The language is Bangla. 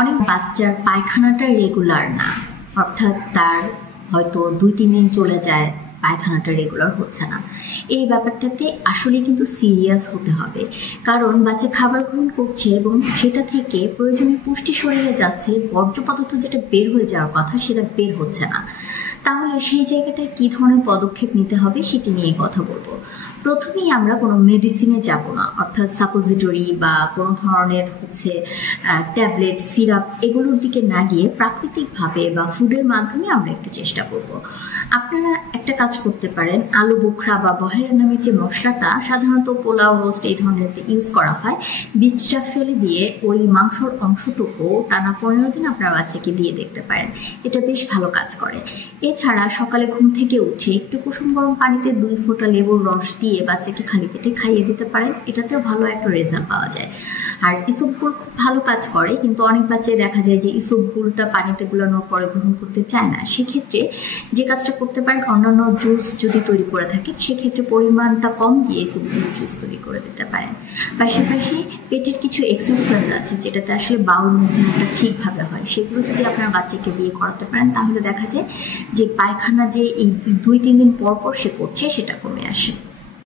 অনেক বাচ্চার পায়খানাটা রেগুলার না, অর্থাৎ তার হয়তো 2-3 দিন চলে যায় পায়খানাটা রেগুলার হচ্ছে না। এই ব্যাপারটাতে আসলে কিন্তু সিরিয়াস হতে হবে, কারণ বাচ্চা খাবার গ্রহণ করছে এবং সেটা থেকে প্রয়োজনীয় পুষ্টি শরীরে যাচ্ছে, বর্জ্য পদার্থ যেটা বের হয়ে যাওয়ার কথা সেটা বের হচ্ছে না। তাহলে সেই জায়গাটায় কী ধরনের পদক্ষেপ নিতে হবে সেটি নিয়ে কথা বলবো। প্রথমেই আমরা কোনো মেডিসিনে যাব না, অর্থাৎ সাপোজিটরি বা কোনো ধরনের ট্যাবলেট, সিরাপ এগুলোর দিকে না গিয়ে প্রাকৃতিকভাবে বা ফুডের মাধ্যমে আমরা একটু চেষ্টা করব। আপনারা একটা কাজ করতে পারেন, আলু বোখরা বা বহেরা নামের যে মশলাটা সাধারণত পোলাও, রোস্ট এই ধরনের ইউজ করা হয়, বীজটা ফেলে দিয়ে ওই মাংসর অংশটুকু টানা 15 দিন আপনার বাচ্চাকে দিয়ে দেখতে পারেন। এটা বেশ ভালো কাজ করে। এছাড়া সকালে ঘুম থেকে উঠে একটু কুসুম গরম পানিতে 2 ফোঁটা লেবুর রস দিয়ে বাচ্চাকে খালি পেটে খাইয়ে দিতে পারেন, এটাতেও ভালো একটা রেজাল্ট পাওয়া যায়। আর ইসবগুল খুব ভালো কাজ করে, কিন্তু অনেক বাচ্চাই দেখা যায় যে ইসবগুলটা পানিতে গুলানোর পরে গ্রহণ করতে চায় না। সেক্ষেত্রে যে কাজটা করতে পারেন, অন্যান্য জুস যদি তৈরি করে থাকেন সেক্ষেত্রে পরিমাণটা কম দিয়ে ইসবগুল জুস তৈরি করে দিতে পারেন। পাশাপাশি পেটের কিছু এক্সারসাইজ আছে যেটাতে আসলে বাউল মুভমেন্টটা ঠিকভাবে হয়, সেগুলো যদি আপনার বাচ্চাকে দিয়ে করাতে পারেন তাহলে দেখা যায় যে পায়খানা যে এই 2-3 দিন পর পর সে করছে সেটা কমে আসে।